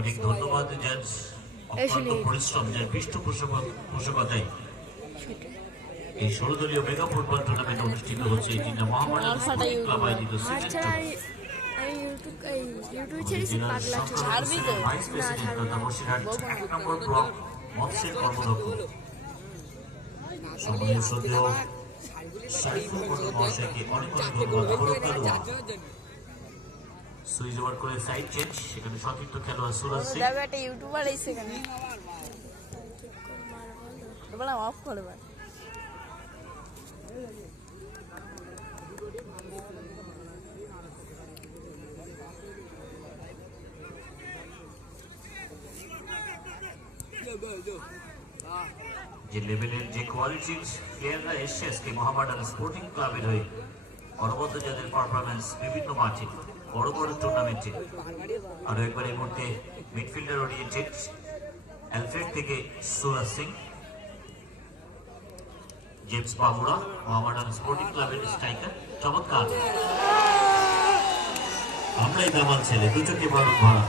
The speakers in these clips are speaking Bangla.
অনেক ধন্যবাদ যার অত্যন্ত পরিশ্রম, যার পৃষ্ঠপোষকতায় এই 16 দলীয় মেগা ফুটবল টুর্নামেন্ট অনুষ্ঠিত হচ্ছে। এটি মহামারান স্পোর্টিং ক্লাব আয়োজিত ভাইস প্রেসিডেন্ট তথা বসিরহাট 1 নম্বর ব্লক মৎস্যের কর্মদক্ষ সম্মানীয় শ্রদ্ধেয় সাইফুল মন্ডল মহাশয়কে অনেক ধন্যবাদ। সুইচ ওভার করে সাইড চেঞ্জ, সেখানে সতীর্থ খেলোয়াড় সুরাজ সিং একটা ইউটিউবার এসে এখানে বললাম অফ করে ভাই। যে লেভেলের যে কোয়ালিটির প্লেয়াররা এসছে আজকে মোহামেডান স্পোর্টিং ক্লাবের হয়ে অনবদ্য যাদের পারফরমেন্স বিভিন্ন মাঠে বড় বড় টুর্নামেন্টে। আরো একবার এই মুহূর্তে মিডফিল্ডার ওরিয়েন্টেড অ্যালফ্রেড থেকে সুরাজ সিং, জেমস বাবুরা মোহামেডান স্পোর্টিং ক্লাবের স্ট্রাইকার। চমৎকার, আমরাই দামাল ছেলে, দু চোখে বারুদ ভরা,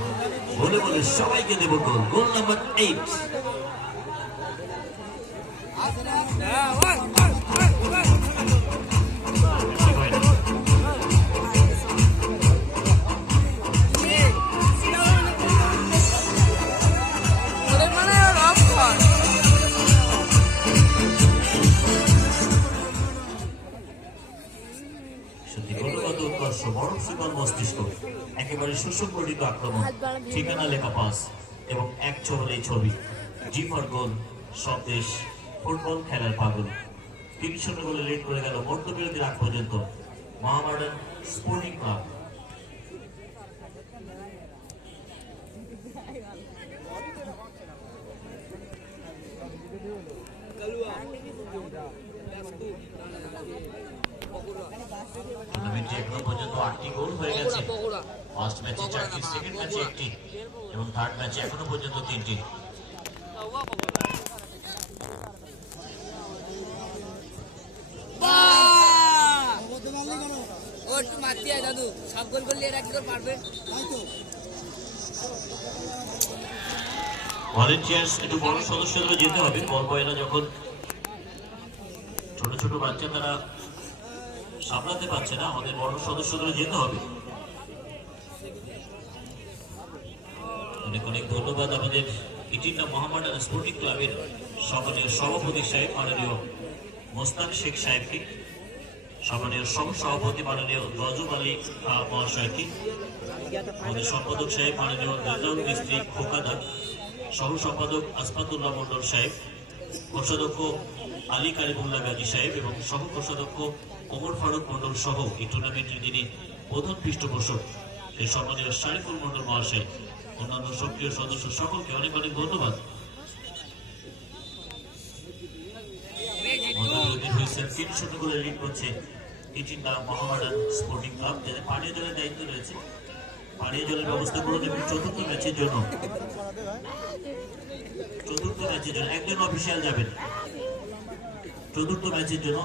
বলে বলে সবাইকে দেব গোল। গোল নাম্বার 8। একেবারে সুসংগঠিত আক্রমণ, ঠিকানা লেখা পাস এবং এক ছবি ছবি। জি ফর গোল, স্বদেশ ফুটবল খেলার পাগল। 3-0 গোলে লিড করে গেল মধ্যবিরতির আগ পর্যন্ত মোহামেডান স্পোর্টিং ক্লাব। টুর্নামেন্টে এখনো পর্যন্ত 8টি গোল হয়ে গেছে। ফার্স্ট ম্যাচে 4টি, সেকেন্ড ম্যাচে 1টি এবং থার্ড ম্যাচে এখনো পর্যন্ত 3টি। ভলেন্টিয়ার্স একটু বড় সদস্যদের যেতে হবে। বল বয়রা যখন ছোট ছোট বাচ্চা তারা সামলাতে পারছে না, আমাদের বড় সদস্যদের যেতে হবে। অনেক অনেক ধন্যবাদ আমাদের ইটিন্ডা মোহামেডান স্পোর্টিং ক্লাবের সম্মানীয় সভাপতি সাহেব মাননীয় মোস্তাক শেখ সাহেবকে, সম্মানীয় সহ সভাপতি মাননীয় রজব আলী মহাশয়কে, আমাদের সম্পাদক সাহেব মাননীয় রেজাউল মিস্ত্রি খোকাদার, সহ সম্পাদক আসফাতুল্লাহ মন্ডল সাহেব, কোষাধ্যক্ষ আলী কারিমুল্লাহ গাজী সাহেব এবং সহ কোষাধ্যক্ষ ওমর ফারুক মন্ডল সহ এই টুর্নামেন্টের যিনি প্রধান পৃষ্ঠপোষক এই সম্মানীয় সারিফুল মন্ডল মহাশয়, অন্যান্য সক্রিয় সদস্য সকলকে অনেক অনেক ধন্যবাদ। লিড করছে ইটিন্ডা মোহামেডান স্পোর্টিং ক্লাব, যাদের পানীয় জলের দায়িত্ব রয়েছে। পানীয় জলের ব্যবস্থা করে দেবেন চতুর্থ ম্যাচের জন্য। একজন অফিসিয়াল যাবেন চতুর্থ ম্যাচের জন্য।